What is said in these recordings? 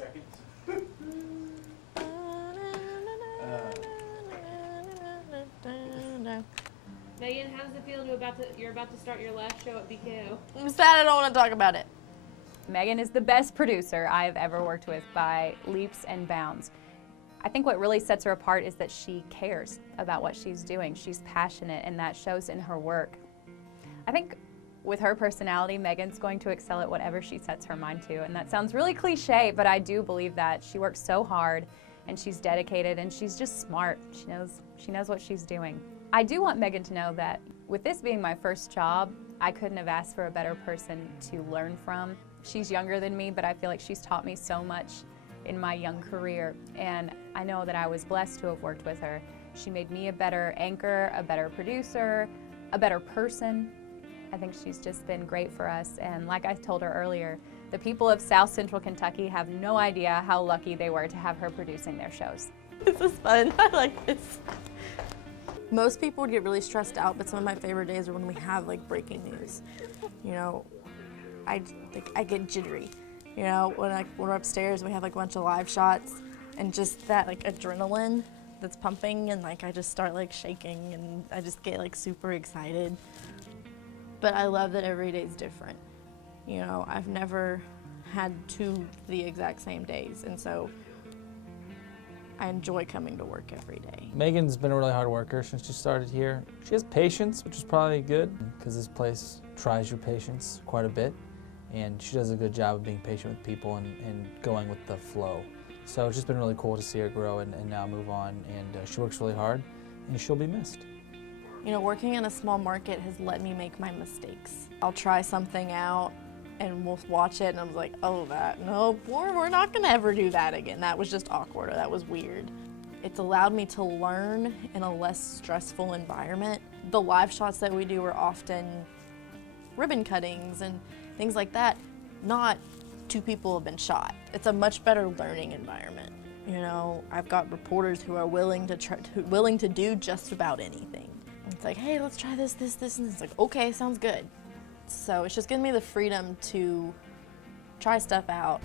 seconds. Megan, how does it feel you're about to start your last show at BKO? I'm sad I don't want to talk about it. Megan is the best producer I've ever worked with by leaps and bounds. I think what really sets her apart is that she cares about what she's doing. She's passionate, and that shows in her work. I think with her personality, Megan's going to excel at whatever she sets her mind to, and that sounds really cliche, but I do believe that. She works so hard, and she's dedicated, and she's just smart. She knows what she's doing. I do want Megan to know that with this being my first job, I couldn't have asked for a better person to learn from. She's younger than me, but I feel like she's taught me so much in my young career, and I know that I was blessed to have worked with her. She made me a better anchor, a better producer, a better person. I think she's just been great for us, and like I told her earlier, the people of South Central Kentucky have no idea how lucky they were to have her producing their shows. This is fun. I like this. Most people would get really stressed out, but some of my favorite days are when we have like breaking news. You know, I get jittery. You know, when we're upstairs, we have like a bunch of live shots, and just that like adrenaline that's pumping, and like I just start like shaking, and I just get like super excited. But I love that every day is different. You know, I've never had the exact same days, and so I enjoy coming to work every day. Megan's been a really hard worker since she started here. She has patience, which is probably good, because this place tries your patience quite a bit, and she does a good job of being patient with people and going with the flow. So it's just been really cool to see her grow and now move on, and she works really hard, and she'll be missed. You know, working in a small market has let me make my mistakes. I'll try something out, and we'll watch it, and I'm like, oh, no, we're not gonna ever do that again. That was just awkward, or that was weird. It's allowed me to learn in a less stressful environment. The live shots that we do are often ribbon cuttings and things like that. Not 2 people have been shot. It's a much better learning environment. You know, I've got reporters who are willing to do just about anything. It's like, hey, let's try this, and it's like, okay, sounds good. So it's just given me the freedom to try stuff out.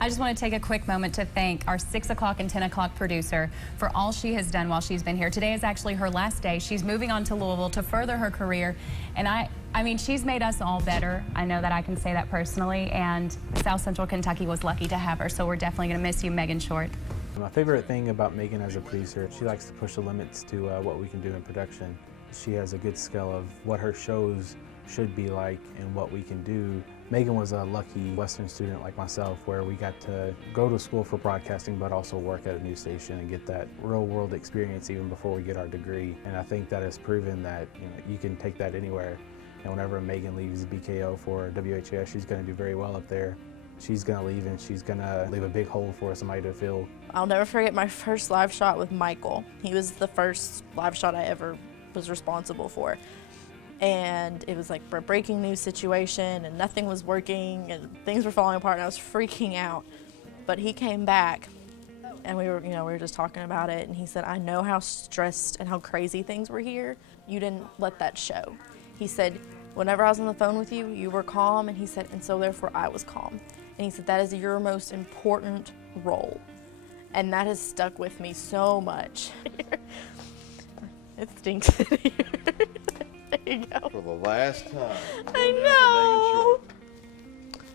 I just want to take a quick moment to thank our 6 o'clock and 10 o'clock producer for all she has done while she's been here. Today is actually her last day. She's moving on to Louisville to further her career, and I mean, she's made us all better. I know that I can say that personally, and South Central Kentucky was lucky to have her, so we're definitely going to miss you, Megan Short. My favorite thing about Megan as a producer, she likes to push the limits to what we can do in production. She has a good scale of what her shows should be like and what we can do. Megan was a lucky Western student like myself, where we got to go to school for broadcasting but also work at a news station and get that real world experience even before we get our degree. And I think that has proven that you can take that anywhere. And whenever Megan leaves BKO for WHS, she's going to do very well up there. She's going to leave, and she's going to leave a big hole for somebody to fill. I'll never forget my first live shot with Michael. He was the first live shot I ever was responsible for. And it was like a breaking news situation, and nothing was working, and things were falling apart, and I was freaking out. But he came back, and we were just talking about it, and he said, I know how stressed and how crazy things were here. You didn't let that show. He said, whenever I was on the phone with you, you were calm, and he said, and so therefore I was calm. And he said, that is your most important role. And that has stuck with me so much. It stinks in here. There you go. For the last time. I know.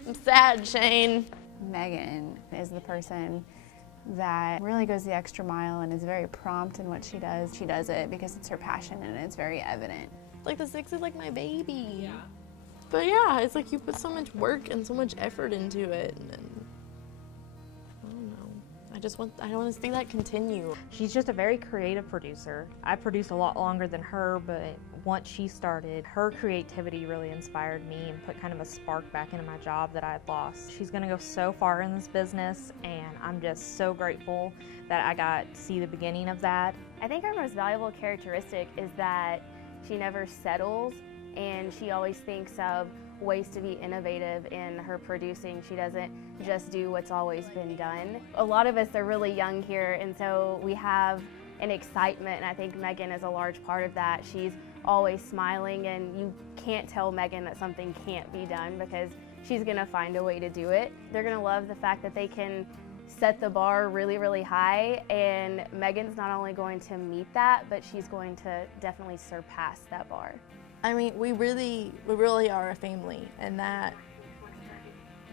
I'm sad, Shane. Megan is the person that really goes the extra mile and is very prompt in what she does. She does it because it's her passion and it's very evident. Like the 6 is like my baby. Yeah. But yeah, it's like you put so much work and so much effort into it, and I don't know. I want to see that continue. She's just a very creative producer. I produced a lot longer than her, but once she started, her creativity really inspired me and put kind of a spark back into my job that I had lost. She's gonna go so far in this business, and I'm just so grateful that I got to see the beginning of that. I think her most valuable characteristic is that she never settles, and she always thinks of ways to be innovative in her producing. She doesn't just do what's always been done. A lot of us are really young here, and so we have an excitement, and I think Megan is a large part of that. She's always smiling, and you can't tell Megan that something can't be done because she's gonna find a way to do it. They're gonna love the fact that they can set the bar really, really high, and Megan's not only going to meet that, but she's going to definitely surpass that bar. I mean, we really are a family, and that,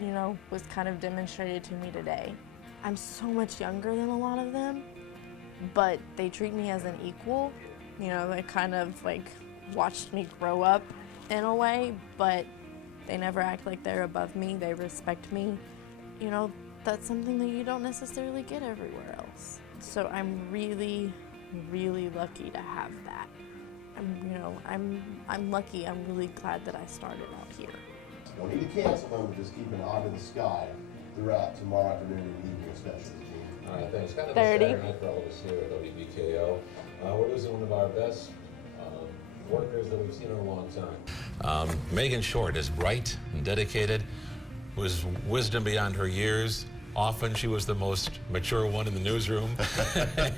you know, was kind of demonstrated to me today. I'm so much younger than a lot of them, but they treat me as an equal. You know, they kind of like watched me grow up in a way, but they never act like they're above me. They respect me. You know, that's something that you don't necessarily get everywhere else. So I'm really, really lucky to have that. I'm lucky. I'm really glad that I started out here. Don't need to cancel them, just keep an eye to the sky throughout tomorrow afternoon and evening especially. All right, thanks. Kind of 30. a Saturday night for all of us here at WBKO. We're losing one of our best workers that we've seen in a long time. Megan Short is bright and dedicated, was wisdom beyond her years. Often she was the most mature one in the newsroom,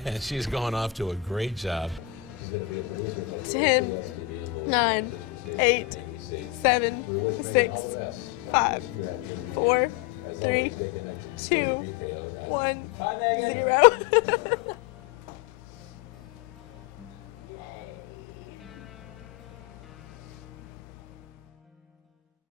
and she's gone off to a great job. 10, 9, 8, 7, 6, 5, 4, 3, 2, 1, 0.